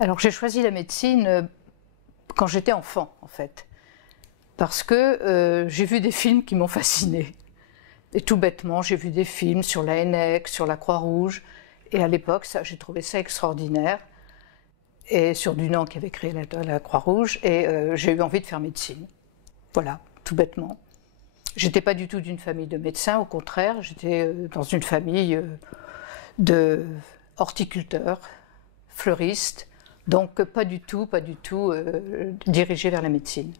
Alors j'ai choisi la médecine quand j'étais enfant, en fait, parce que j'ai vu des films qui m'ont fascinée. Et tout bêtement, j'ai vu des films sur la NEC, sur la Croix-Rouge, et à l'époque, j'ai trouvé ça extraordinaire, et sur Dunant qui avait créé la Croix-Rouge, et j'ai eu envie de faire médecine. Voilà, tout bêtement. J'étais pas du tout d'une famille de médecins, au contraire, j'étais dans une famille de horticulteurs, fleuristes, donc pas du tout dirigée vers la médecine.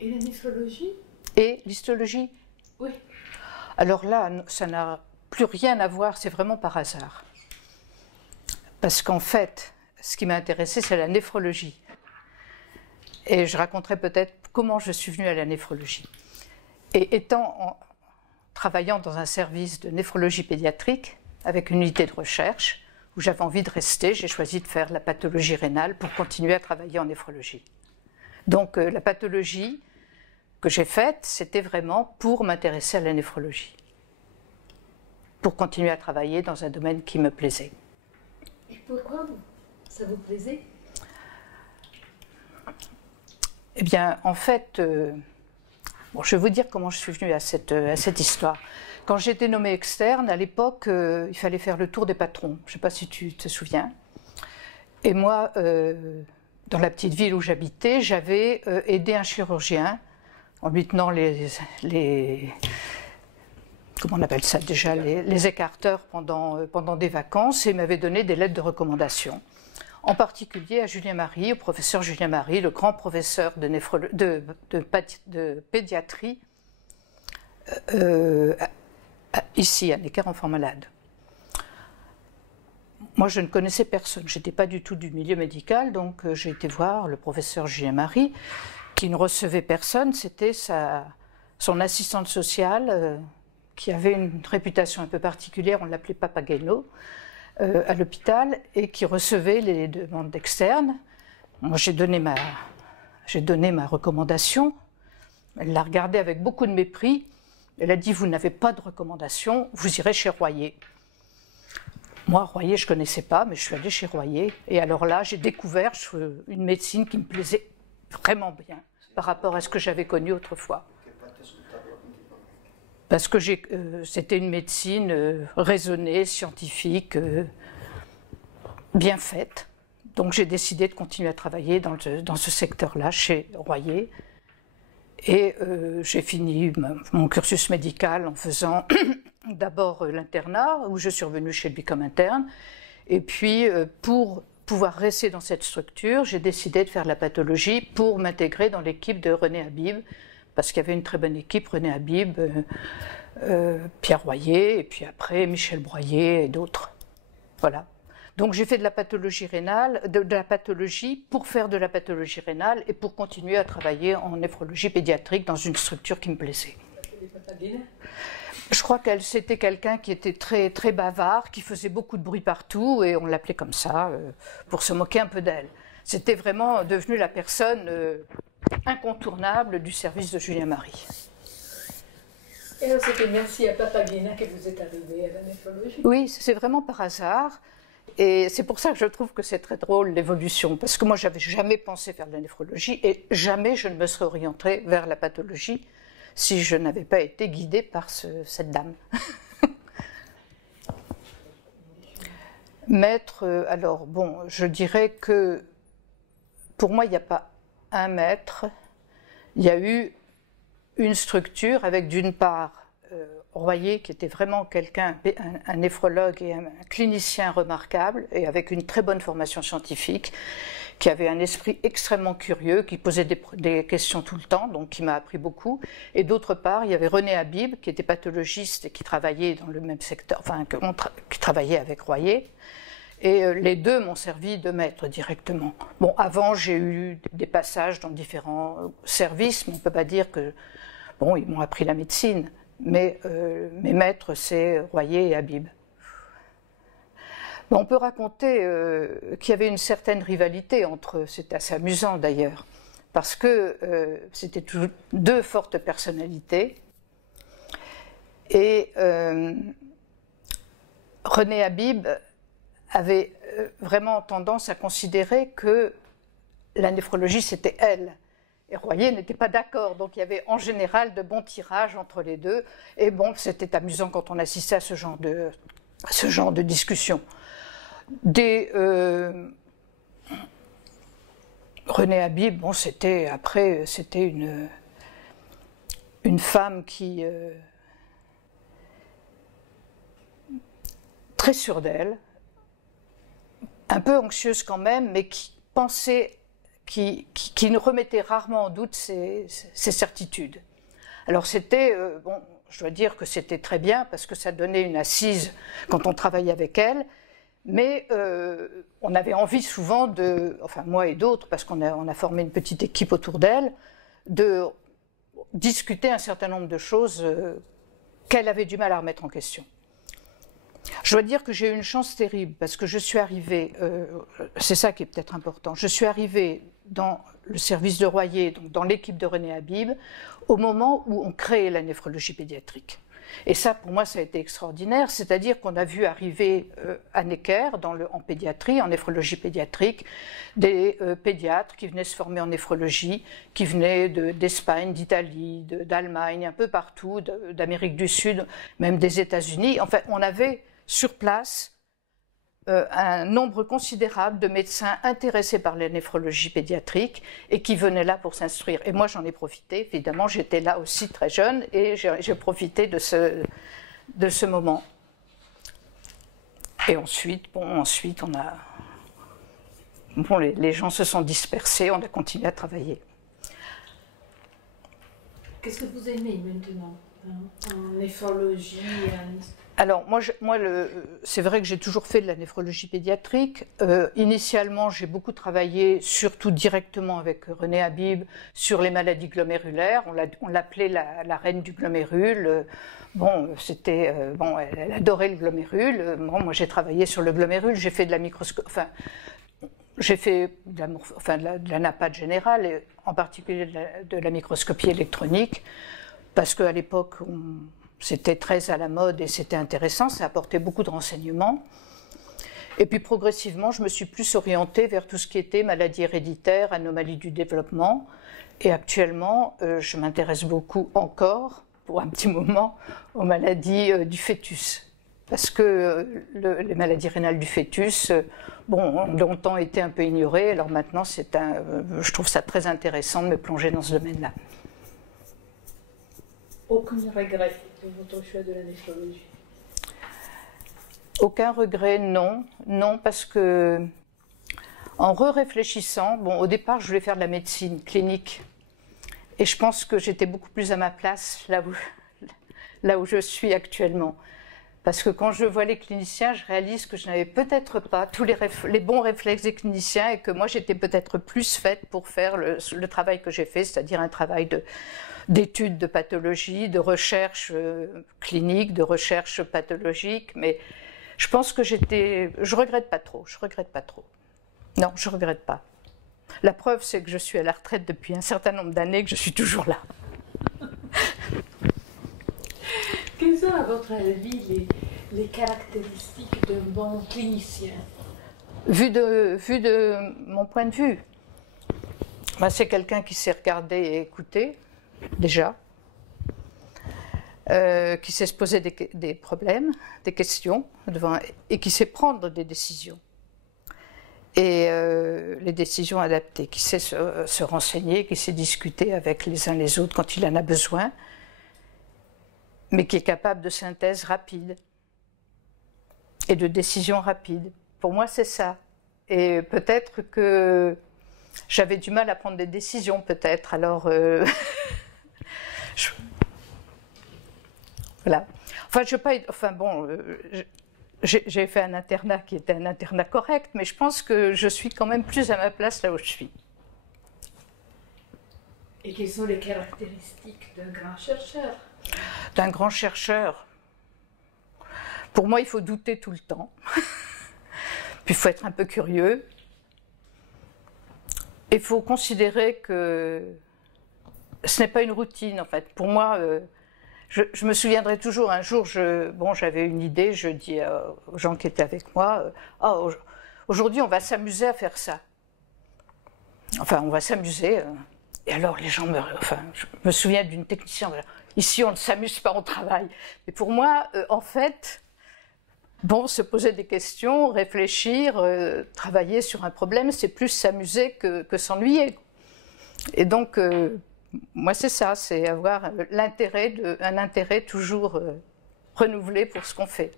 Et la néphrologie? Et l'histologie? Oui. Alors là, ça n'a plus rien à voir, c'est vraiment par hasard. Parce qu'en fait, ce qui m'a intéressée, c'est la néphrologie. Et je raconterai peut-être comment je suis venue à la néphrologie. Et travaillant dans un service de néphrologie pédiatrique, avec une unité de recherche, où j'avais envie de rester, j'ai choisi de faire la pathologie rénale pour continuer à travailler en néphrologie. Donc la pathologie que j'ai faite, c'était vraiment pour m'intéresser à la néphrologie, pour continuer à travailler dans un domaine qui me plaisait. Et pourquoi ça vous plaisait? Eh bien, en fait, bon, je vais vous dire comment je suis venue à cette histoire. Quand j'étais nommée externe, à l'époque, il fallait faire le tour des patrons. Je ne sais pas si tu te souviens. Et moi, dans la petite ville où j'habitais, j'avais aidé un chirurgien en lui tenant comment on appelle ça déjà, les écarteurs pendant des vacances, et il m'avait donné des lettres de recommandation. En particulier à Julien Marie, au professeur Julien Marie, le grand professeur de pédiatrie, ici à Necker-Enfants-Malades. Moi, je ne connaissais personne, je n'étais pas du tout du milieu médical, donc j'ai été voir le professeur Julien Marie, qui ne recevait personne, c'était son assistante sociale, qui avait une réputation un peu particulière, on l'appelait Papageno, à l'hôpital, et qui recevait les demandes d'externes. Moi, j'ai donné ma recommandation, elle l'a regardée avec beaucoup de mépris, elle a dit « Vous n'avez pas de recommandation, vous irez chez Royer ». Moi, Royer, je ne connaissais pas, mais je suis allée chez Royer. Et alors là, j'ai découvert une médecine qui me plaisait vraiment bien par rapport à ce que j'avais connu autrefois. Parce que c'était une médecine raisonnée, scientifique, bien faite. Donc j'ai décidé de continuer à travailler dans ce secteur-là, chez Royer. Et j'ai fini mon cursus médical en faisant d'abord l'internat, où je suis revenue chez lui comme interne. Et puis, pour pouvoir rester dans cette structure, j'ai décidé de faire la pathologie pour m'intégrer dans l'équipe de René Habib, parce qu'il y avait une très bonne équipe, René Habib, Pierre Royer, et puis après Michel Broyer et d'autres. Voilà. Donc j'ai fait de la pathologie rénale, de la pathologie pour faire de la pathologie rénale et pour continuer à travailler en néphrologie pédiatrique dans une structure qui me plaisait. Je crois qu'elle c'était quelqu'un qui était très, très bavard, qui faisait beaucoup de bruit partout et on l'appelait comme ça pour se moquer un peu d'elle. C'était vraiment devenu la personne incontournable du service de Julien Marie. Et alors c'était merci à Papagena que vous êtes arrivé à la néphrologie? Oui, c'est vraiment par hasard. Et c'est pour ça que je trouve que c'est très drôle l'évolution, parce que moi je n'avais jamais pensé faire de la néphrologie et jamais je ne me serais orientée vers la pathologie si je n'avais pas été guidée par cette dame. Maître, alors bon, je dirais que pour moi il n'y a pas un maître, il y a eu une structure avec d'une part Royer, qui était vraiment quelqu'un, un néphrologue et un clinicien remarquable, et avec une très bonne formation scientifique, qui avait un esprit extrêmement curieux, qui posait des questions tout le temps, donc qui m'a appris beaucoup. Et d'autre part, il y avait René Habib, qui était pathologiste et qui travaillait dans le même secteur, enfin, qui travaillait avec Royer. Et les deux m'ont servi de maître directement. Bon, avant, j'ai eu des passages dans différents services, mais on ne peut pas dire que... Bon, ils m'ont appris la médecine. Mais mes maîtres, c'est Royer et Habib. Bon, on peut raconter qu'il y avait une certaine rivalité entre eux, c'est assez amusant d'ailleurs, parce que c'était deux fortes personnalités, et René Habib avait vraiment tendance à considérer que la néphrologie, c'était elle. Et Royer n'était pas d'accord, donc il y avait en général de bons tirages entre les deux. Et bon, c'était amusant quand on assistait à ce genre de discussion. René Habib, bon, c'était une femme qui très sûre d'elle, un peu anxieuse quand même, mais qui pensait, qui ne remettait rarement en doute ses certitudes. Alors c'était, bon, je dois dire que c'était très bien parce que ça donnait une assise quand on travaillait avec elle, mais on avait envie souvent enfin moi et d'autres, parce qu'on a formé une petite équipe autour d'elle, de discuter un certain nombre de choses qu'elle avait du mal à remettre en question. Je dois dire que j'ai eu une chance terrible parce que je suis arrivée, c'est ça qui est peut-être important, je suis arrivée dans le service de Royer, donc dans l'équipe de René Habib, au moment où on créait la néphrologie pédiatrique. Et ça, pour moi, ça a été extraordinaire, c'est-à-dire qu'on a vu arriver à Necker, en pédiatrie, en néphrologie pédiatrique, des pédiatres qui venaient se former en néphrologie, qui venaient d'Espagne, d'Italie, d'Allemagne, un peu partout, d'Amérique du Sud, même des États-Unis. Enfin, on avait sur place un nombre considérable de médecins intéressés par la néphrologie pédiatrique et qui venaient là pour s'instruire. Et moi, j'en ai profité, évidemment, j'étais là aussi très jeune et j'ai profité de ce moment. Et ensuite, les gens se sont dispersés, on a continué à travailler. Qu'est-ce que vous aimez maintenant en néphrologie? Alors, c'est vrai que j'ai toujours fait de la néphrologie pédiatrique. Initialement, j'ai beaucoup travaillé, surtout directement avec René Habib, sur les maladies glomérulaires. On l'appelait la reine du glomérule. Elle adorait le glomérule. Bon, moi, j'ai travaillé sur le glomérule. J'ai fait de la microscopie. Enfin, j'ai fait de la NAPAD générale, et en particulier de la microscopie électronique, parce qu'à l'époque, c'était très à la mode et c'était intéressant, ça apportait beaucoup de renseignements. Et puis progressivement, je me suis plus orientée vers tout ce qui était maladies héréditaires, anomalies du développement. Et actuellement, je m'intéresse beaucoup encore, pour un petit moment, aux maladies du fœtus. Parce que les maladies rénales du fœtus, ont longtemps été un peu ignorées. Alors maintenant, je trouve ça très intéressant de me plonger dans ce domaine-là. Aucun regret de votre choix de la néphrologie? Aucun regret, non. Non, parce que en réfléchissant, au départ, je voulais faire de la médecine clinique. Et je pense que j'étais beaucoup plus à ma place là où je suis actuellement. Parce que quand je vois les cliniciens, je réalise que je n'avais peut-être pas tous les bons réflexes des cliniciens et que moi, j'étais peut-être plus faite pour faire le travail que j'ai fait, c'est-à-dire un travail d'études de pathologie, de recherche clinique, de recherche pathologique. Mais je pense que je regrette pas trop. Non, je regrette pas. La preuve, c'est que je suis à la retraite depuis un certain nombre d'années, que je suis toujours là. Quelles sont, à votre avis, les caractéristiques d'un bon clinicien? Vu de mon point de vue, c'est quelqu'un qui sait regarder et écouter, déjà, qui sait se poser des problèmes, des questions, et qui sait prendre des décisions. Et les décisions adaptées, qui sait se renseigner, qui sait discuter avec les uns les autres quand il en a besoin, mais qui est capable de synthèse rapide et de décision rapide. Pour moi, c'est ça. Et peut-être que j'avais du mal à prendre des décisions, peut-être. Alors, voilà. Enfin, j'ai fait un internat qui était un internat correct, mais je pense que je suis quand même plus à ma place là où je suis. Et quelles sont les caractéristiques d'un grand chercheur? D'un grand chercheur, pour moi, il faut douter tout le temps. Puis il faut être un peu curieux. Il faut considérer que ce n'est pas une routine, en fait. Pour moi, je me souviendrai toujours, un jour, j'avais une idée, je dis aux gens qui étaient avec moi, Aujourd'hui, on va s'amuser à faire ça. Enfin, on va s'amuser. Et alors, les gens je me souviens d'une technicienne. Ici, on ne s'amuse pas, on travaille. Mais pour moi, en fait, bon, se poser des questions, réfléchir, travailler sur un problème, c'est plus s'amuser que s'ennuyer. Et donc, moi, c'est ça, c'est avoir un intérêt toujours renouvelé pour ce qu'on fait.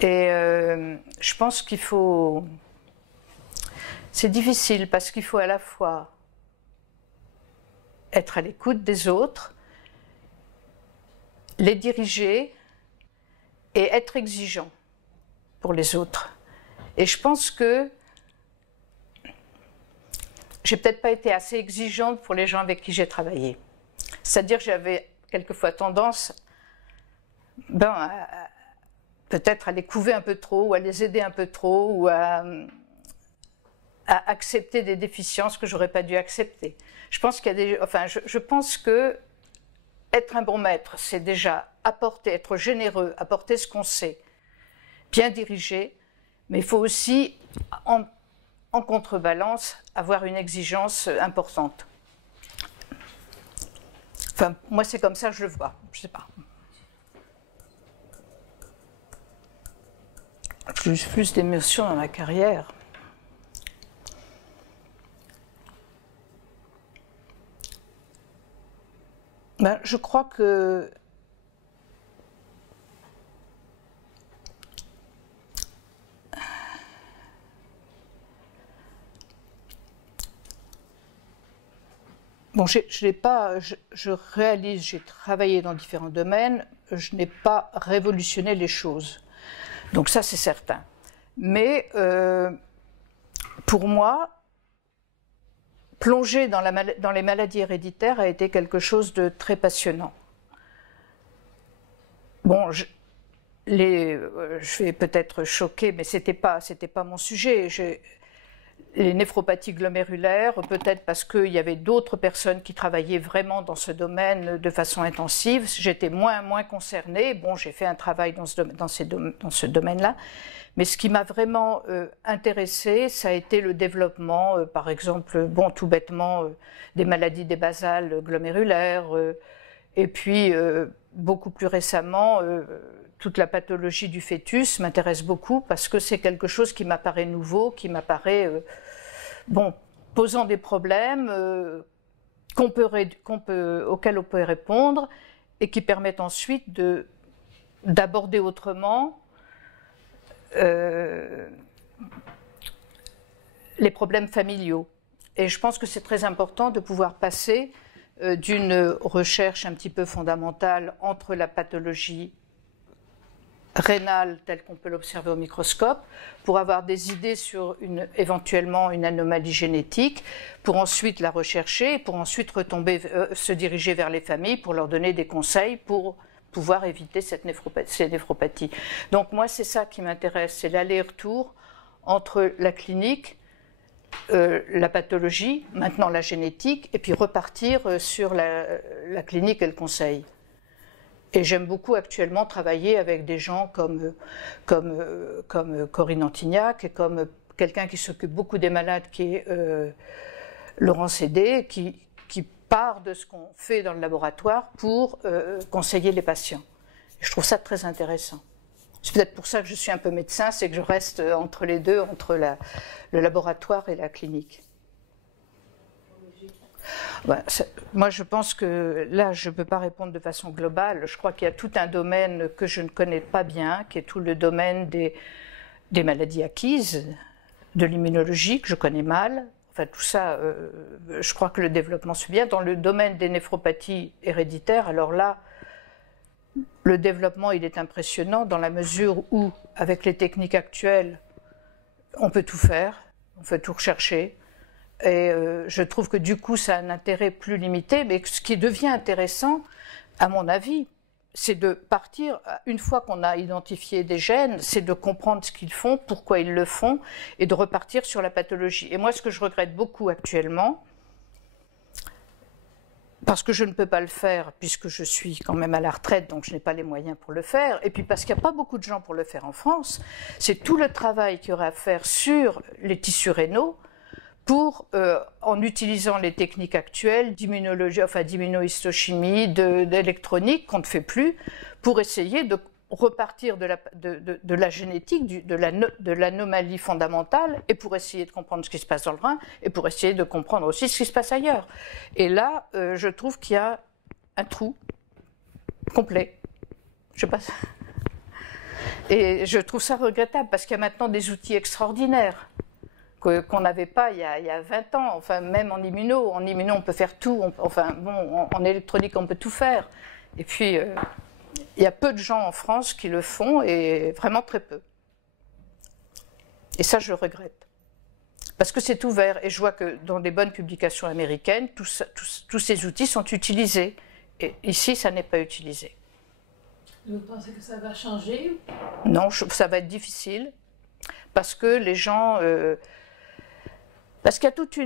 Et je pense qu'il faut... C'est difficile parce qu'il faut à la fois être à l'écoute des autres, les diriger et être exigeant pour les autres. Et je pense que j'ai peut-être pas été assez exigeante pour les gens avec qui j'ai travaillé. C'est-à-dire que j'avais quelquefois tendance peut-être à les couver un peu trop, ou à les aider un peu trop, ou à accepter des déficiences que j'aurais pas dû accepter. Je pense qu'il y a je pense que être un bon maître, c'est déjà être généreux, apporter ce qu'on sait, bien diriger, mais il faut aussi, en contrebalance, avoir une exigence importante. Enfin, moi, c'est comme ça que je le vois, je sais pas. J'ai eu plus d'émotions dans ma carrière. Je crois que bon, je réalise, j'ai travaillé dans différents domaines, je n'ai pas révolutionné les choses. Donc ça, c'est certain. Mais pour moi, plonger dans les maladies héréditaires a été quelque chose de très passionnant. Bon, je vais peut-être choquer, mais c'était pas mon sujet. Les néphropathies glomérulaires, peut-être parce qu'il y avait d'autres personnes qui travaillaient vraiment dans ce domaine de façon intensive. J'étais moins concernée. Bon, j'ai fait un travail dans ce domaine-là. Mais ce qui m'a vraiment intéressée, ça a été le développement, par exemple, bon, tout bêtement, des maladies des basales glomérulaires, et puis beaucoup plus récemment, toute la pathologie du fœtus m'intéresse beaucoup parce que c'est quelque chose qui m'apparaît nouveau, qui m'apparaît posant des problèmes auxquels on peut répondre et qui permettent ensuite d'aborder autrement les problèmes familiaux. Et je pense que c'est très important de pouvoir passer d'une recherche un petit peu fondamentale entre la pathologie rénale telle qu'on peut l'observer au microscope, pour avoir des idées sur éventuellement une anomalie génétique, pour ensuite la rechercher, pour ensuite se diriger vers les familles, pour leur donner des conseils pour pouvoir éviter ces néphropathies. Donc moi, c'est ça qui m'intéresse, c'est l'aller-retour entre la clinique, la pathologie, maintenant la génétique, et puis repartir sur la clinique et le conseil. Et j'aime beaucoup actuellement travailler avec des gens comme Corinne Antignac et comme quelqu'un qui s'occupe beaucoup des malades, qui est Laurent Sédé, qui part de ce qu'on fait dans le laboratoire pour conseiller les patients. Et je trouve ça très intéressant. C'est peut-être pour ça que je suis un peu médecin, c'est que je reste entre les deux, entre le laboratoire et la clinique. Moi, je pense que là, je ne peux pas répondre de façon globale. Je crois qu'il y a tout un domaine que je ne connais pas bien, qui est tout le domaine des maladies acquises, de l'immunologie, que je connais mal. Enfin, tout ça, je crois que le développement se fait bien. Dans le domaine des néphropathies héréditaires, alors là, le développement, il est impressionnant dans la mesure où, avec les techniques actuelles, on peut tout faire, on peut tout rechercher. Et je trouve que du coup, ça a un intérêt plus limité. Mais ce qui devient intéressant, à mon avis, c'est de partir, une fois qu'on a identifié des gènes, c'est de comprendre ce qu'ils font, pourquoi ils le font, et de repartir sur la pathologie. Et moi, ce que je regrette beaucoup actuellement, parce que je ne peux pas le faire, puisque je suis quand même à la retraite, donc je n'ai pas les moyens pour le faire, et puis parce qu'il n'y a pas beaucoup de gens pour le faire en France, c'est tout le travail qu'il y aurait à faire sur les tissus rénaux, pour, en utilisant les techniques actuelles d'immunologie, enfin d'immunohistochimie, d'électronique, qu'on ne fait plus, pour essayer de repartir de la génétique, de l'anomalie fondamentale, et pour essayer de comprendre ce qui se passe dans le rein, et pour essayer de comprendre aussi ce qui se passe ailleurs. Et là, je trouve qu'il y a un trou complet. Je sais pas. Et je trouve ça regrettable, parce qu'il y a maintenant des outils extraordinaires qu'on n'avait pas il y a 20 ans, enfin même en immuno. En immuno, on peut faire tout, enfin bon, en électronique, on peut tout faire. Et puis, il y a peu de gens en France qui le font, et vraiment très peu. Et ça, je le regrette. Parce que c'est ouvert, et je vois que dans des bonnes publications américaines, tous ces outils sont utilisés. Et ici, ça n'est pas utilisé. Vous pensez que ça va changer? Non, ça va être difficile, parce que les gens... parce qu'il y a toute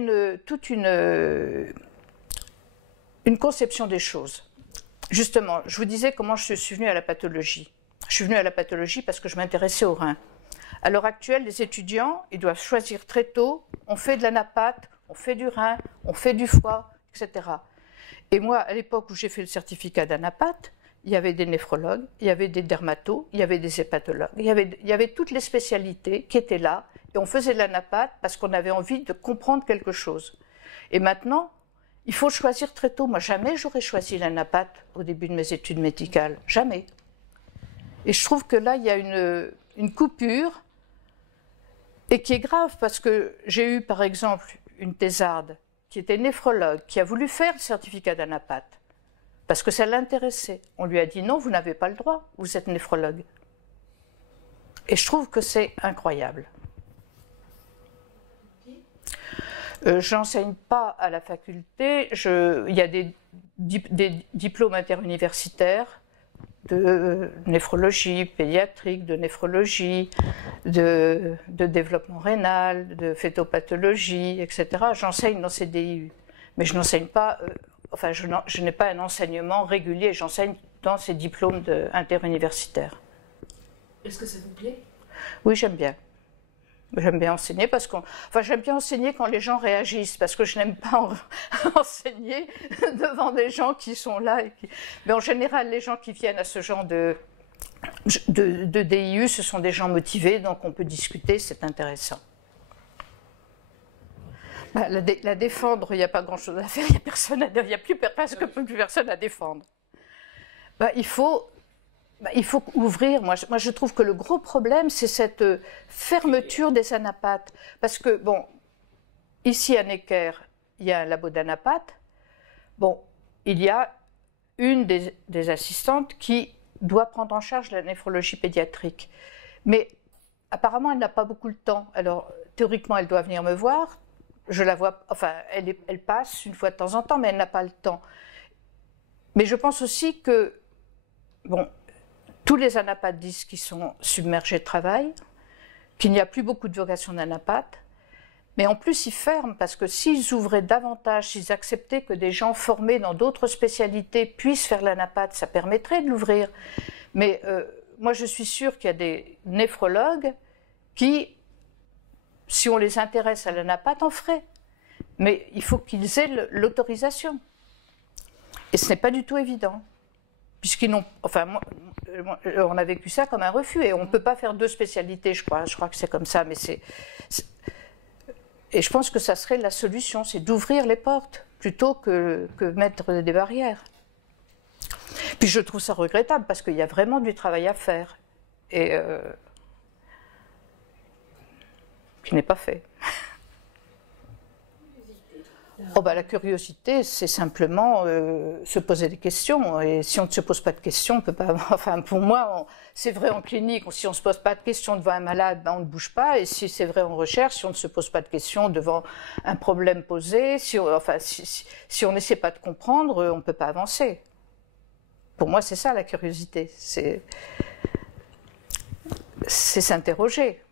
une conception des choses. Justement, je vous disais comment je suis venue à la pathologie. Je suis venue à la pathologie parce que je m'intéressais aux reins. À l'heure actuelle, les étudiants, ils doivent choisir très tôt, on fait de l'anapathe, on fait du rein, on fait du foie, etc. Et moi, à l'époque où j'ai fait le certificat d'anapathe, il y avait des néphrologues, il y avait des dermatos, il y avait des hépatologues, il y avait toutes les spécialités qui étaient là, et on faisait de l'anapathe parce qu'on avait envie de comprendre quelque chose. Et maintenant, il faut choisir très tôt. Moi, jamais j'aurais choisi l'anapathe au début de mes études médicales, jamais. Et je trouve que là, il y a une coupure, et qui est grave, parce que j'ai eu, par exemple, une thésarde qui était néphrologue, qui a voulu faire le certificat d'anapathe, parce que ça l'intéressait. On lui a dit non, vous n'avez pas le droit, vous êtes néphrologue. Et je trouve que c'est incroyable. J'enseigne pas à la faculté, il y a des diplômes interuniversitaires de néphrologie pédiatrique, de néphrologie, de développement rénal, de phétopathologie, etc. J'enseigne dans ces DIU, mais je n'enseigne pas, enfin je n'ai pas un enseignement régulier, j'enseigne dans ces diplômes interuniversitaires. Est-ce que ça vous plaît? Oui, j'aime bien. J'aime bien enseigner parce j'aime bien enseigner quand les gens réagissent, parce que je n'aime pas enseigner devant des gens qui sont là. Mais en général, les gens qui viennent à ce genre de DIU, ce sont des gens motivés, donc on peut discuter, c'est intéressant. Bah, la défendre, il n'y a pas grand-chose à faire, il n'y a presque plus personne à défendre. Bah, il faut ouvrir. Moi, je trouve que le gros problème, c'est cette fermeture des anapathes. Parce que, bon, ici à Necker, il y a un labo d'anapathes. Bon, il y a une des assistantes qui doit prendre en charge la néphrologie pédiatrique. Mais apparemment, elle n'a pas beaucoup de temps. Alors, théoriquement, elle doit venir me voir. Je la vois, enfin, elle passe une fois de temps en temps, mais elle n'a pas le temps. Mais je pense aussi que, bon, tous les anapathes disent qu'ils sont submergés de travail, qu'il n'y a plus beaucoup de vocation d'anapathe, mais en plus ils ferment, parce que s'ils ouvraient davantage, s'ils acceptaient que des gens formés dans d'autres spécialités puissent faire l'anapathe, ça permettrait de l'ouvrir. Mais moi je suis sûre qu'il y a des néphrologues qui, si on les intéresse à l'anapathe, en feraient. Mais il faut qu'ils aient l'autorisation. Et ce n'est pas du tout évident. Puisqu'ils n'ont, enfin, on a vécu ça comme un refus, et on ne peut pas faire deux spécialités, je crois que c'est comme ça, mais et je pense que ça serait la solution, c'est d'ouvrir les portes, plutôt que mettre des barrières. Puis je trouve ça regrettable, parce qu'il y a vraiment du travail à faire, et qui n'est pas fait. Oh bah, la curiosité, c'est simplement se poser des questions. Et si on ne se pose pas de questions, on peut pas. Enfin, pour moi, c'est vrai en clinique. Si on ne se pose pas de questions devant un malade, ben on ne bouge pas. Et si c'est vrai en recherche, si on ne se pose pas de questions devant un problème posé, si on n'essaie pas de comprendre, on ne peut pas avancer. Pour moi, c'est ça la curiosité. C'est s'interroger.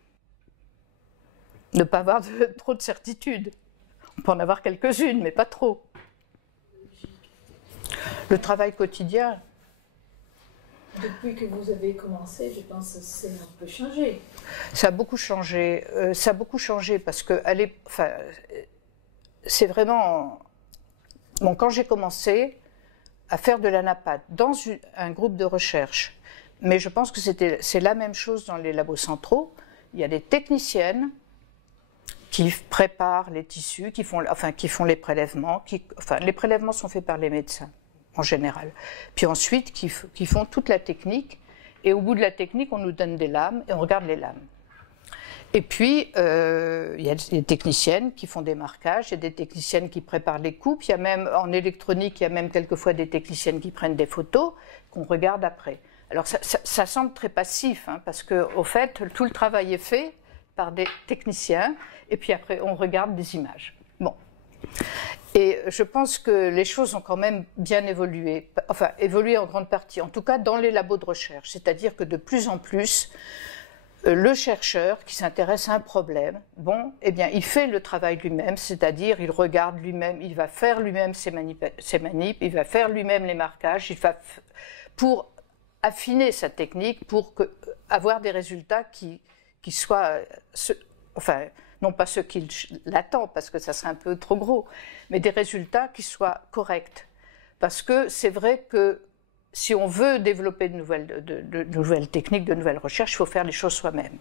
Ne pas avoir trop de certitudes. On peut en avoir quelques-unes, mais pas trop. Le travail quotidien. Depuis que vous avez commencé, je pense que c'est un peu changé. Ça a beaucoup changé. Ça a beaucoup changé parce que c'est vraiment... Bon, quand j'ai commencé à faire de la NAPAD dans un groupe de recherche, mais je pense que c'est la même chose dans les labos centraux, il y a des techniciennes qui préparent les tissus, qui font les prélèvements. Les prélèvements sont faits par les médecins, en général. Puis ensuite, qui font toute la technique. Et au bout de la technique, on nous donne des lames et on regarde les lames. Et puis, il y a des techniciennes qui font des marquages, il y a des techniciennes qui préparent les coupes, il y a même, en électronique, il y a même quelquefois des techniciennes qui prennent des photos qu'on regarde après. Alors, ça semble très passif, hein, parce qu'au fait, tout le travail est fait par des techniciens, et puis après, on regarde des images. Bon. Et je pense que les choses ont quand même bien évolué, enfin, évolué en grande partie, en tout cas dans les labos de recherche. C'est-à-dire que de plus en plus, le chercheur qui s'intéresse à un problème, bon, eh bien, il fait le travail lui-même, c'est-à-dire il regarde lui-même, il va faire lui-même ses manips, il va faire lui-même les marquages, pour affiner sa technique, pour avoir des résultats qui soient, enfin, non pas ceux qu'il attend, parce que ça serait un peu trop gros, mais des résultats qui soient corrects. Parce que c'est vrai que si on veut développer de nouvelles techniques, de nouvelles recherches, il faut faire les choses soi-même.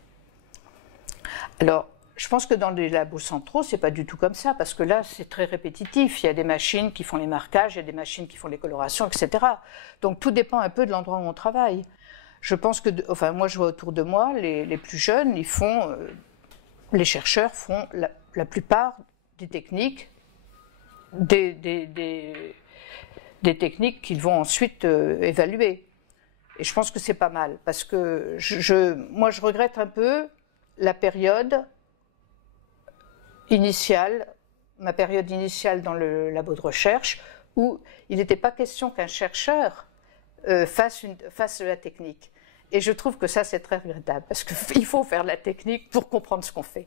Alors, je pense que dans les labos centraux, c'est pas du tout comme ça, parce que là, c'est très répétitif. Il y a des machines qui font les marquages, il y a des machines qui font les colorations, etc. Donc, tout dépend un peu de l'endroit où on travaille. Je pense que, enfin, moi, je vois autour de moi, les plus jeunes, les chercheurs font la plupart des techniques, des techniques qu'ils vont ensuite évaluer. Et je pense que c'est pas mal, parce que moi je regrette un peu la période initiale, ma période initiale dans le labo de recherche, où il n'était pas question qu'un chercheur fasse de la technique. Et je trouve que ça c'est très regrettable, parce qu'il faut faire de la technique pour comprendre ce qu'on fait.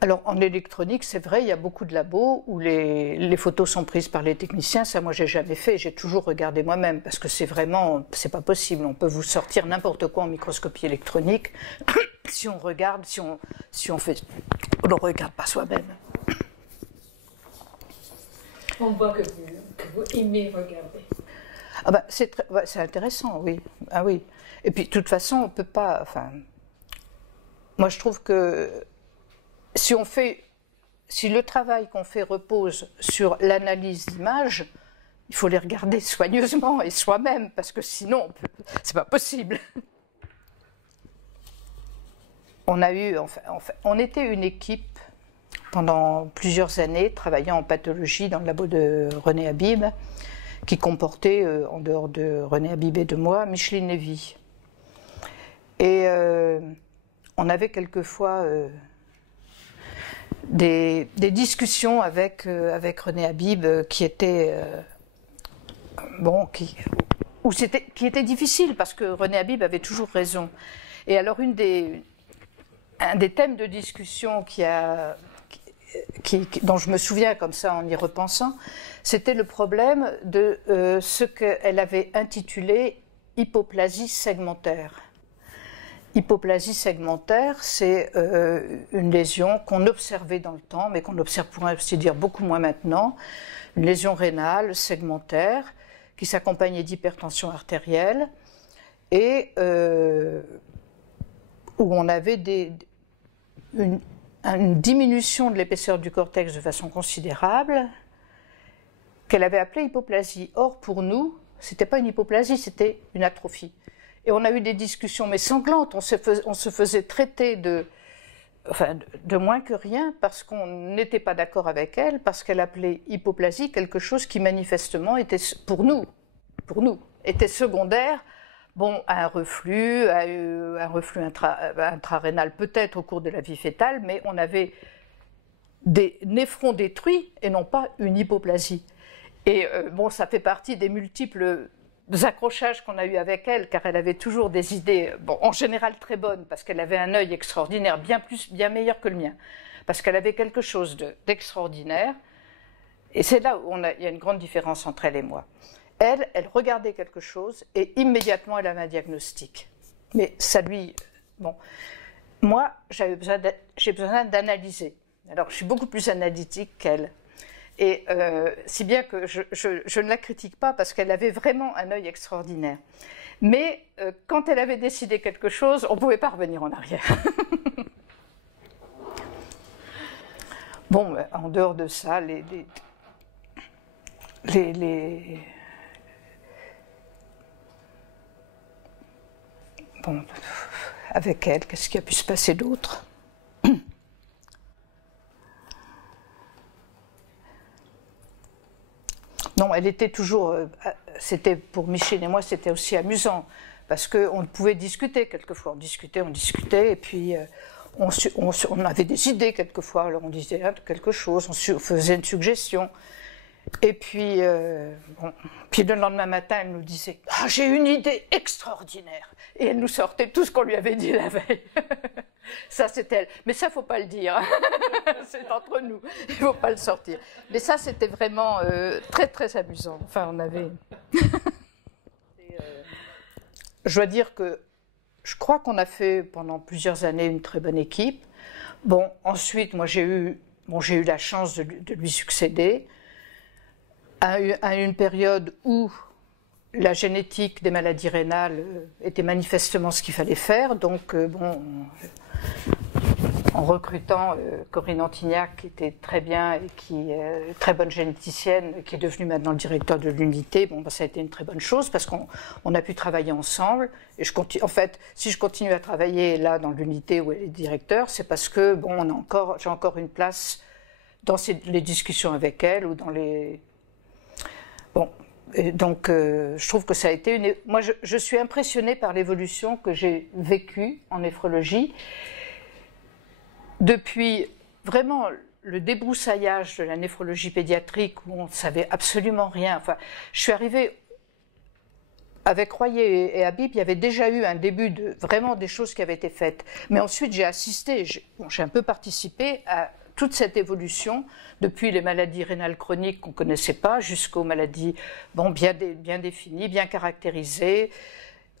Alors en électronique, c'est vrai, il y a beaucoup de labos où les photos sont prises par les techniciens. Ça, moi, j'ai jamais fait. J'ai toujours regardé moi-même parce que c'est pas possible. On peut vous sortir n'importe quoi en microscopie électronique si on regarde, si on ne regarde pas soi-même. On voit que vous aimez regarder. Ah ben, c'est intéressant, oui. Ah oui. Et puis, de toute façon, on peut pas. Enfin, moi, je trouve que si le travail qu'on fait repose sur l'analyse d'images, il faut les regarder soigneusement et soi-même, parce que sinon, c'est pas possible. On était une équipe pendant plusieurs années travaillant en pathologie dans le labo de René Habib, qui comportait, en dehors de René Habib et de moi, Micheline Lévy. Et on avait quelquefois des discussions avec René Habib qui étaient qui étaient difficiles, parce que René Habib avait toujours raison. Et alors un des thèmes de discussion dont je me souviens comme ça en y repensant, c'était le problème de ce qu'elle avait intitulé hypoplasie segmentaire. Hypoplasie segmentaire, c'est une lésion qu'on observait dans le temps, mais qu'on observe, pour ainsi dire, beaucoup moins maintenant. Une lésion rénale segmentaire qui s'accompagnait d'hypertension artérielle et où on avait une diminution de l'épaisseur du cortex de façon considérable, qu'elle avait appelée hypoplasie. Or, pour nous, ce n'était pas une hypoplasie, c'était une atrophie. Et on a eu des discussions, mais sanglantes. On se faisait traiter de moins que rien, parce qu'on n'était pas d'accord avec elle, parce qu'elle appelait hypoplasie quelque chose qui manifestement était, pour nous, était secondaire, bon, à un reflux intrarénal peut-être au cours de la vie fœtale, mais on avait des néphrons détruits et non pas une hypoplasie. Et bon, ça fait partie des multiples accrochages qu'on a eu avec elle, car elle avait toujours des idées, bon, en général très bonnes, parce qu'elle avait un œil extraordinaire, bien meilleur que le mien, parce qu'elle avait quelque chose d'extraordinaire, Et c'est là où il y a une grande différence entre elle et moi. Elle regardait quelque chose et immédiatement elle avait un diagnostic. Mais ça lui... Bon, moi, j'ai besoin d'analyser. Alors, je suis beaucoup plus analytique qu'elle. Et si bien que je ne la critique pas parce qu'elle avait vraiment un œil extraordinaire. Mais quand elle avait décidé quelque chose, on ne pouvait pas revenir en arrière. Bon, en dehors de ça, bon, avec elle, qu'est-ce qui a pu se passer d'autre? Non, elle était toujours, c'était pour Micheline et moi, c'était aussi amusant, parce qu'on pouvait discuter quelquefois, on discutait, et puis on avait des idées quelquefois, alors on disait quelque chose, on faisait une suggestion, et puis, bon, puis le lendemain matin, elle nous disait « Ah, j'ai une idée extraordinaire !» Et elle nous sortait tout ce qu'on lui avait dit la veille. Ça, c'est elle. Mais ça, il ne faut pas le dire. C'est entre nous. Il ne faut pas le sortir. Mais ça, c'était vraiment très, très amusant. Enfin, on avait... Je dois dire que je crois qu'on a fait pendant plusieurs années une très bonne équipe. Bon, ensuite, moi, j'ai eu la chance de lui succéder à une période où la génétique des maladies rénales était manifestement ce qu'il fallait faire. Donc, bon, en recrutant Corinne Antignac, qui était très bien et qui est très bonne généticienne, qui est devenue maintenant le directeur de l'unité, bon, ben, ça a été une très bonne chose parce qu'on a pu travailler ensemble. Et en fait, si je continue à travailler là dans l'unité où elle est directeur, c'est parce que bon, j'ai encore une place dans les discussions avec elle ou dans les... Bon, et donc je trouve que ça a été Moi, je suis impressionnée par l'évolution que j'ai vécue en néphrologie. Depuis vraiment le débroussaillage de la néphrologie pédiatrique où on ne savait absolument rien. Enfin, je suis arrivée avec Royer et Habib, il y avait déjà eu un début de vraiment des choses qui avaient été faites. Mais ensuite, j'ai assisté, j'ai un peu participé à toute cette évolution depuis les maladies rénales chroniques qu'on ne connaissait pas jusqu'aux maladies bon, bien définies, bien caractérisées.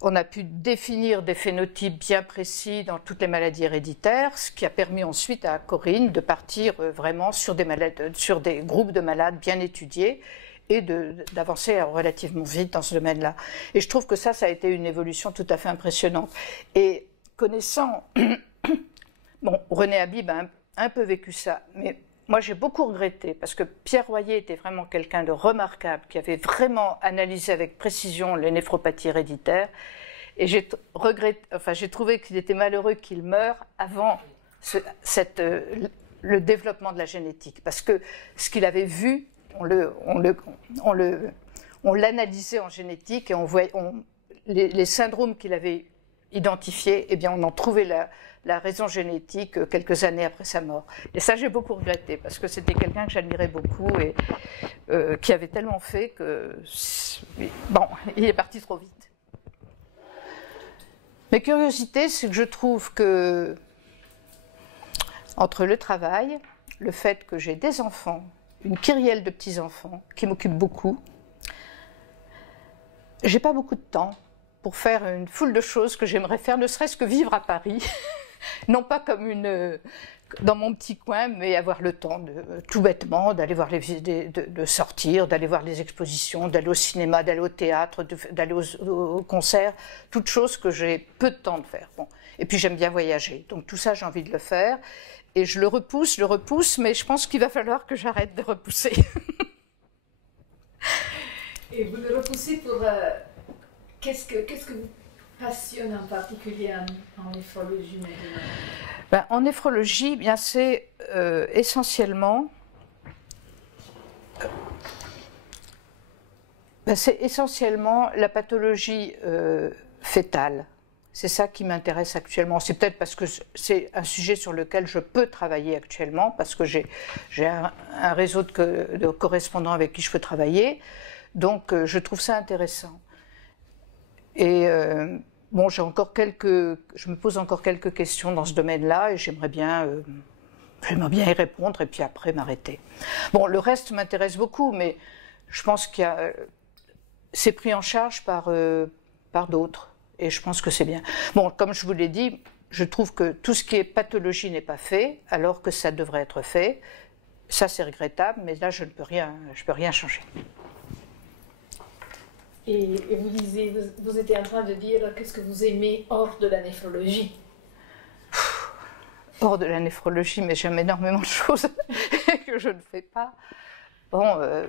On a pu définir des phénotypes bien précis dans toutes les maladies héréditaires, ce qui a permis ensuite à Corinne de partir vraiment sur des groupes de malades bien étudiés et d'avancer relativement vite dans ce domaine-là. Et je trouve que ça a été une évolution tout à fait impressionnante. Et connaissant... Bon, René Habib a un peu vécu ça, mais moi j'ai beaucoup regretté, parce que Pierre Royer était vraiment quelqu'un de remarquable, qui avait vraiment analysé avec précision les néphropathies héréditaires, et j'ai trouvé qu'il était malheureux qu'il meure avant le développement de la génétique, parce que ce qu'il avait vu, on l'analysait en génétique, et on voyait les syndromes qu'il avait identifiés, eh bien on en trouvait la raison génétique quelques années après sa mort. Et ça, j'ai beaucoup regretté, parce que c'était quelqu'un que j'admirais beaucoup et qui avait tellement fait que... Bon, il est parti trop vite. Mes curiosités, c'est que je trouve que, entre le travail, le fait que j'ai des enfants, une kyrielle de petits-enfants qui m'occupent beaucoup, j'ai pas beaucoup de temps pour faire une foule de choses que j'aimerais faire, ne serait-ce que vivre à Paris. Non pas comme dans mon petit coin, mais avoir le temps, tout bêtement, d'aller voir de sortir, d'aller voir les expositions, d'aller au cinéma, d'aller au théâtre, d'aller au concert, toutes choses que j'ai peu de temps de faire. Bon. Et puis j'aime bien voyager, donc tout ça j'ai envie de le faire. Et je le repousse, mais je pense qu'il va falloir que j'arrête de repousser. Et vous le repoussez pour... Qu'est-ce que vous passionne en particulier en néphrologie? En néphrologie, bien c'est essentiellement la pathologie fœtale. C'est ça qui m'intéresse actuellement. C'est peut-être parce que c'est un sujet sur lequel je peux travailler actuellement, parce que j'ai un réseau de correspondants avec qui je peux travailler. Donc je trouve ça intéressant. Et bon, je me pose encore quelques questions dans ce domaine-là et j'aimerais bien simplement bien y répondre et puis après m'arrêter. Bon, le reste m'intéresse beaucoup, mais je pense qu'il y a... c'est pris en charge par d'autres, et je pense que c'est bien. Bon, comme je vous l'ai dit, je trouve que tout ce qui est pathologie n'est pas fait, alors que ça devrait être fait. Ça, c'est regrettable, mais là, je peux rien changer. Et vous disiez, vous étiez en train de dire qu'est-ce que vous aimez hors de la néphrologie? Hors de la néphrologie, mais j'aime énormément de choses que je ne fais pas. Bon,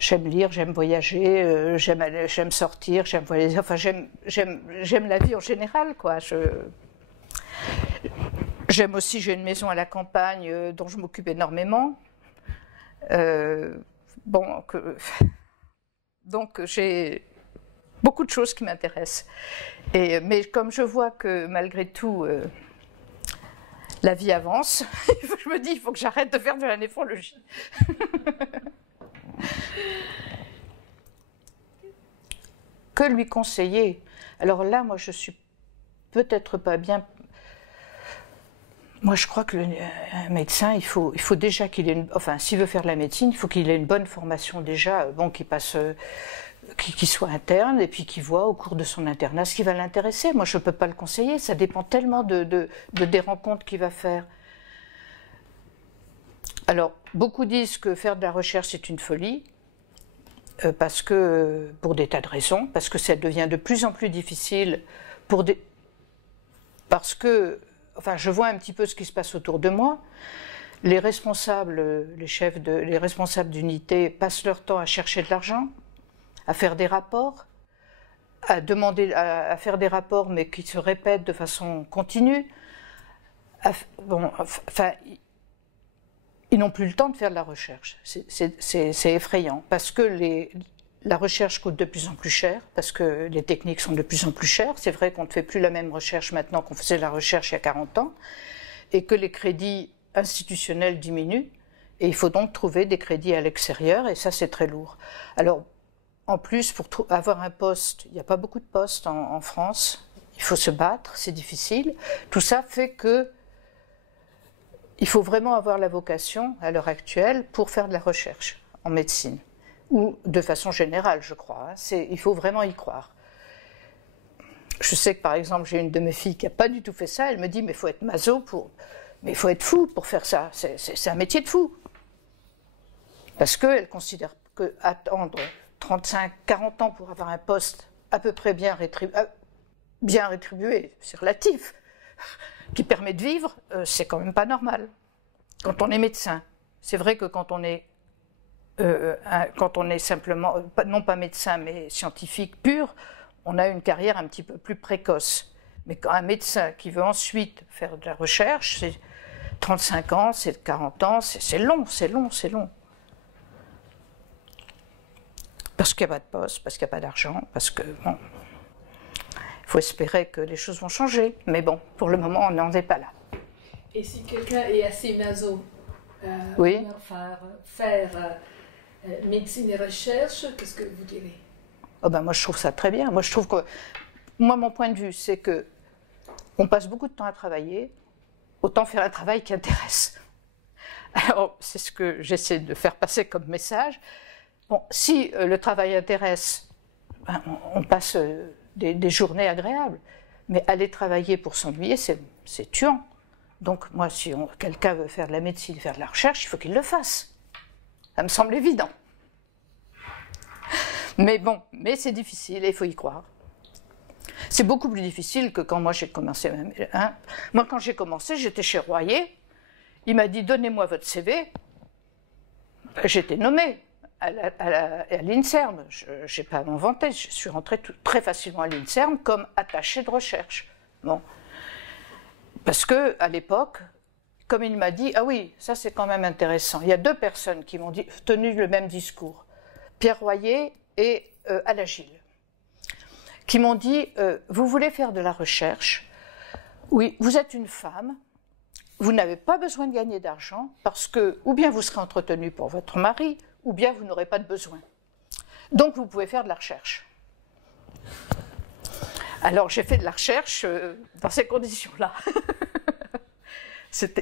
j'aime lire, j'aime voyager, j'aime sortir, j'aime voyager. Enfin, j'aime la vie en général, quoi. J'aime aussi, j'ai une maison à la campagne dont je m'occupe énormément. Donc j'ai beaucoup de choses qui m'intéressent. Mais comme je vois que malgré tout, la vie avance, je me dis il faut que j'arrête de faire de la néphrologie. Que lui conseiller? Alors là, moi je suis peut-être pas bien. Moi, je crois que un médecin, il faut déjà qu'il ait enfin, s'il veut faire de la médecine, il faut qu'il ait une bonne formation déjà, bon, qu'il soit interne et puis qu'il voit au cours de son internat ce qui va l'intéresser. Moi, je ne peux pas le conseiller, ça dépend tellement des rencontres qu'il va faire. Alors, beaucoup disent que faire de la recherche, c'est une folie, parce que, pour des tas de raisons, parce que ça devient de plus en plus difficile, parce que, enfin, je vois un petit peu ce qui se passe autour de moi. Les responsables, les responsables d'unité passent leur temps à chercher de l'argent, à faire des rapports, à faire des rapports, mais qui se répètent de façon continue. Ils n'ont plus le temps de faire de la recherche. C'est effrayant, parce que la recherche coûte de plus en plus cher, parce que les techniques sont de plus en plus chères. C'est vrai qu'on ne fait plus la même recherche maintenant qu'on faisait la recherche il y a 40 ans, et que les crédits institutionnels diminuent, et il faut donc trouver des crédits à l'extérieur, et ça c'est très lourd. Alors, en plus, pour avoir un poste, il n'y a pas beaucoup de postes en France, il faut se battre, c'est difficile. Tout ça fait que il faut vraiment avoir la vocation, à l'heure actuelle, pour faire de la recherche en médecine. Ou de façon générale, je crois. Il faut vraiment y croire. Je sais que, par exemple, j'ai une de mes filles qui n'a pas du tout fait ça. Elle me dit, mais il faut être maso mais il faut être fou pour faire ça. C'est un métier de fou. Parce qu'elle considère qu'attendre 35, 40 ans pour avoir un poste à peu près bien rétribué, c'est relatif, qui permet de vivre, c'est quand même pas normal. Quand on est médecin, c'est vrai que quand on est simplement, non pas médecin, mais scientifique pur, on a une carrière un petit peu plus précoce. Mais quand un médecin qui veut ensuite faire de la recherche, c'est 35 ans, c'est 40 ans, c'est long, c'est long, c'est long. Parce qu'il n'y a pas de poste, parce qu'il n'y a pas d'argent, parce que, bon, il faut espérer que les choses vont changer. Mais bon, pour le moment, on n'en est pas là. Et si quelqu'un est assez maso oui. faire médecine et recherche, qu'est-ce que vous direz? Oh ben moi, je trouve ça très bien. Moi, je trouve que, mon point de vue, c'est que on passe beaucoup de temps à travailler, autant faire un travail qui intéresse. Alors, c'est ce que j'essaie de faire passer comme message. Bon, si le travail intéresse, ben, on passe des journées agréables. Mais aller travailler pour s'ennuyer, c'est tuant. Donc, moi, si quelqu'un veut faire de la médecine, faire de la recherche, il faut qu'il le fasse. Ça me semble évident. Mais bon, c'est difficile et il faut y croire. C'est beaucoup plus difficile que quand moi j'ai commencé. Hein. Moi, quand j'ai commencé, j'étais chez Royer. Il m'a dit, donnez-moi votre CV. J'étais nommée à l'INSERM. Je n'ai pas à m'en vanter. Je suis rentrée très facilement à l'INSERM comme attachée de recherche. Bon. Parce qu'à l'époque, comme il m'a dit, ah oui, ça c'est quand même intéressant. Il y a deux personnes qui m'ont tenu le même discours. Pierre Royer et Alagil, qui m'ont dit, vous voulez faire de la recherche, oui, vous êtes une femme, vous n'avez pas besoin de gagner d'argent, parce que ou bien vous serez entretenue pour votre mari, ou bien vous n'aurez pas de besoin. Donc vous pouvez faire de la recherche. Alors j'ai fait de la recherche dans ces conditions-là.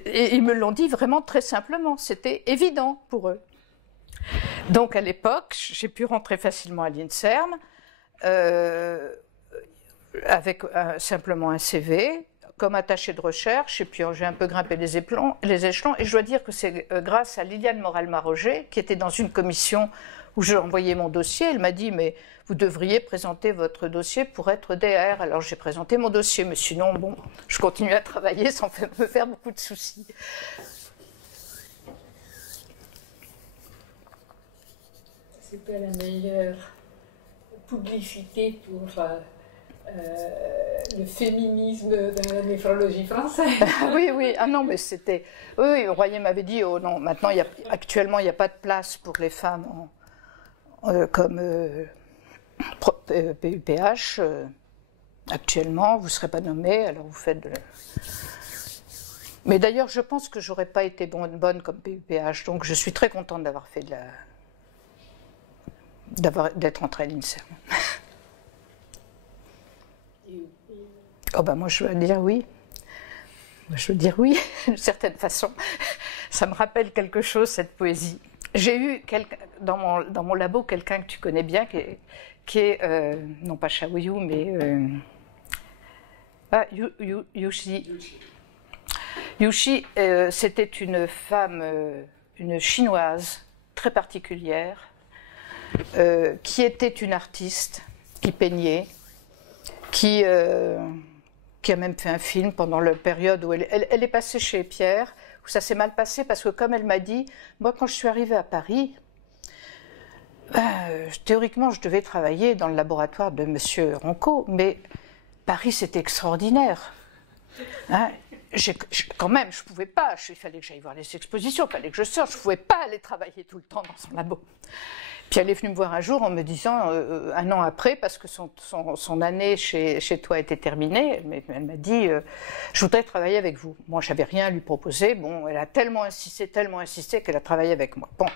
Et ils me l'ont dit vraiment très simplement, c'était évident pour eux. Donc à l'époque, j'ai pu rentrer facilement à l'INSERM avec simplement un CV, comme attaché de recherche, et puis j'ai un peu grimpé les échelons, et je dois dire que c'est grâce à Liliane Morel-Maroger, qui était dans une commission où j'ai envoyé mon dossier, elle m'a dit « mais vous devriez présenter votre dossier pour être DR ». Alors j'ai présenté mon dossier, mais sinon, bon, je continue à travailler sans me faire beaucoup de soucis. C'est pas la meilleure publicité pour le féminisme dans la néphrologie française. Oui, oui, ah non, mais c'était... Oui, Royer m'avait dit, oh non, maintenant, actuellement, il n'y a pas de place pour les femmes comme PUPH. Actuellement, vous ne serez pas nommée, alors vous faites de... Mais d'ailleurs, je pense que je n'aurais pas été bonne comme PUPH, donc je suis très contente d'avoir fait d'être entrée à l'INSERM. Oh ben moi je veux dire oui. Je veux dire oui, d'une certaine façon. Ça me rappelle quelque chose, cette poésie. J'ai eu dans mon labo quelqu'un que tu connais bien, qui est non pas Chaouyou, mais Yushi. Yushi, c'était une femme, une chinoise très particulière, qui était une artiste, qui peignait, qui a même fait un film pendant la période où elle est passée chez Pierre, où ça s'est mal passé parce que, comme elle m'a dit, moi quand je suis arrivée à Paris, théoriquement je devais travailler dans le laboratoire de Monsieur Ronco, mais Paris c'était extraordinaire. Hein, quand même, je ne pouvais pas, il fallait que j'aille voir les expositions, il fallait que je sorte, je ne pouvais pas aller travailler tout le temps dans son labo. Puis elle est venue me voir un jour en me disant, un an après, parce que son année chez toi était terminée, elle m'a dit je voudrais travailler avec vous. Moi, je n'avais rien à lui proposer. Bon, elle a tellement insisté qu'elle a travaillé avec moi. Bon,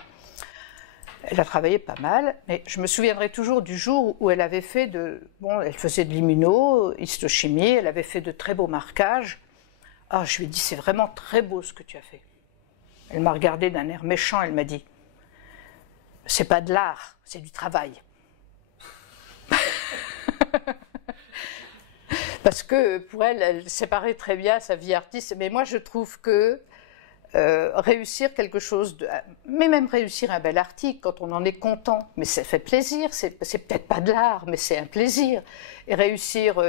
elle a travaillé pas mal, mais je me souviendrai toujours du jour où elle avait fait elle faisait de l'immuno-histochimie, elle avait fait de très beaux marquages. Ah, je lui ai dit, c'est vraiment très beau ce que tu as fait. Elle m'a regardé d'un air méchant, elle m'a dit, c'est pas de l'art, c'est du travail. Parce que pour elle, elle séparait très bien sa vie artiste. Mais moi, je trouve que réussir quelque chose, mais même réussir un bel article, quand on en est content, mais ça fait plaisir, c'est peut-être pas de l'art, mais c'est un plaisir. Et réussir,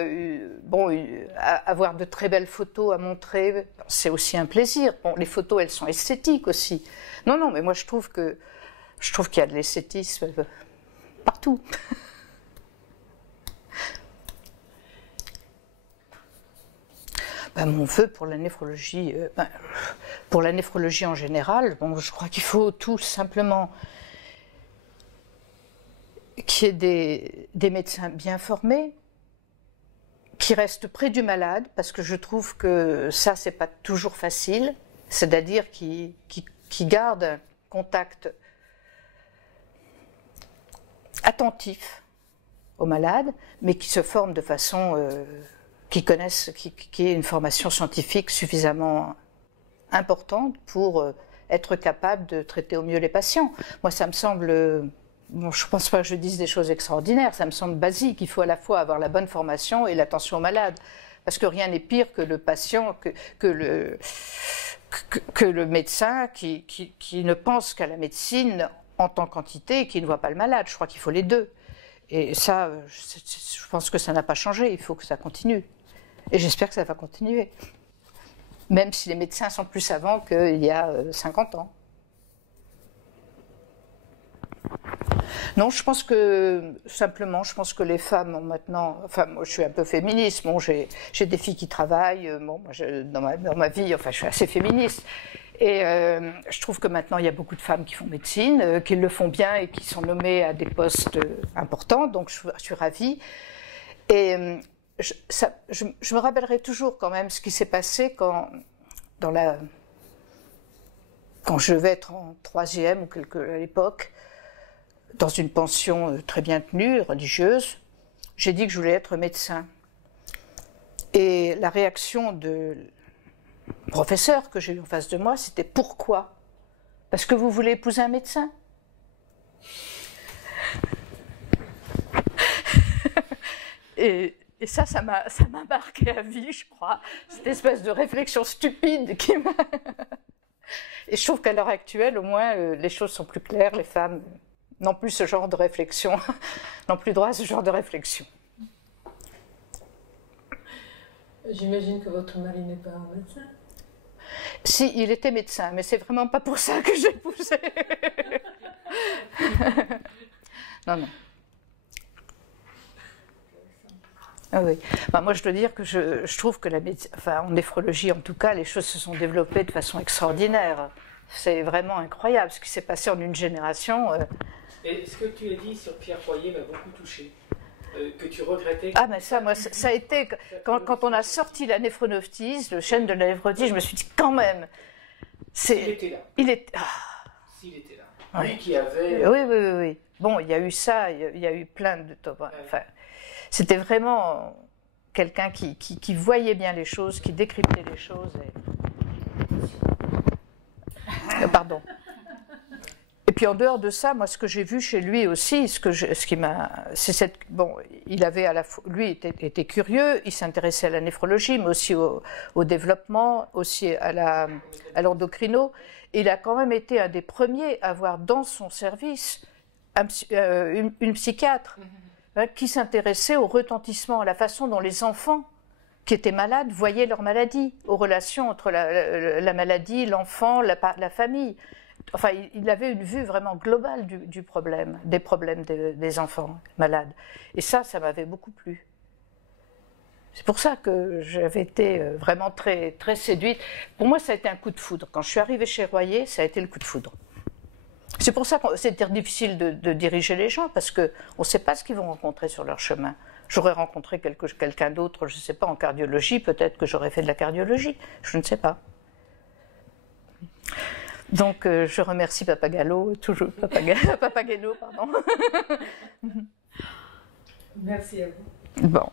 avoir de très belles photos à montrer, c'est aussi un plaisir. Bon, les photos, elles sont esthétiques aussi. Non, mais moi, je trouve qu'il y a de l'esthétisme partout. Mon vœu pour la néphrologie, en général, je crois qu'il faut tout simplement qu'il y ait des médecins bien formés, qui restent près du malade, parce que je trouve que ça, c'est pas toujours facile, c'est-à-dire qui gardent un contact attentif au malade, mais qui se forment de façon... qui aient une formation scientifique suffisamment importante pour être capable de traiter au mieux les patients. Moi, ça me semble... je ne pense pas que je dise des choses extraordinaires, ça me semble basique. Il faut à la fois avoir la bonne formation et l'attention au malade. Parce que rien n'est pire que le patient, que le médecin qui ne pense qu'à la médecine en tant qu'entité et qui ne voit pas le malade. Je crois qu'il faut les deux. Et ça, je pense que ça n'a pas changé, il faut que ça continue. Et j'espère que ça va continuer. Même si les médecins sont plus savants qu'il y a 50 ans. Non, je pense que les femmes ont maintenant... Enfin, moi, je suis un peu féministe. Bon, j'ai des filles qui travaillent. Bon, moi, dans ma vie, enfin, je suis assez féministe. Et je trouve que maintenant, il y a beaucoup de femmes qui font médecine, qui le font bien et qui sont nommées à des postes importants. Donc, je suis ravie. Et je me rappellerai toujours quand même ce qui s'est passé quand je devais être en troisième ou à l'époque, dans une pension très bien tenue, religieuse, j'ai dit que je voulais être médecin. Et la réaction de professeur que j'ai eu en face de moi, c'était pourquoi? Parce que vous voulez épouser un médecin? Et ça m'a marqué à vie, je crois, cette espèce de réflexion stupide qui m'a... Et je trouve qu'à l'heure actuelle, au moins, les choses sont plus claires, les femmes n'ont plus ce genre de réflexion, n'ont plus droit à ce genre de réflexion. J'imagine que votre mari n'est pas un médecin. Si, il était médecin, mais c'est vraiment pas pour ça que j'ai épousé. Non, non. Ah oui. Bah, moi, je dois dire que je trouve que en néphrologie, en tout cas, les choses se sont développées de façon extraordinaire. C'est vraiment incroyable ce qui s'est passé en une génération. Et ce que tu as dit sur Pierre Royer m'a beaucoup touché. Que tu regrettais. Ah, mais ça, moi, ça a été. Quand on a sorti la néphronophthise, le chêne de la néphronophthise, je me suis dit quand même. S'il était là. Il est. Ah. S'il était là. Oui. Lui qui avait. Oui. Bon, il y a eu ça, il y a eu plein de. Enfin, c'était vraiment quelqu'un qui voyait bien les choses, qui décryptait les choses. Pardon. Et puis en dehors de ça, moi, ce que j'ai vu chez lui aussi, il avait à la fois, lui était curieux, il s'intéressait à la néphrologie, mais aussi au développement, aussi à l'endocrino. Il a quand même été un des premiers à avoir dans son service une psychiatre qui s'intéressait au retentissement, à la façon dont les enfants qui étaient malades voyaient leur maladie, aux relations entre la maladie, l'enfant, la famille. Enfin, il avait une vue vraiment globale du problème, des problèmes des enfants malades. Et ça m'avait beaucoup plu. C'est pour ça que j'avais été vraiment très, très séduite. Pour moi, ça a été un coup de foudre. Quand je suis arrivée chez Royer, ça a été le coup de foudre. C'est pour ça que c'était difficile de diriger les gens, parce qu'on ne sait pas ce qu'ils vont rencontrer sur leur chemin. J'aurais rencontré quelqu'un d'autre, je ne sais pas, en cardiologie, peut-être que j'aurais fait de la cardiologie, je ne sais pas. Donc, je remercie Pappagallo, toujours Pappagallo, pardon. Merci à vous. Bon.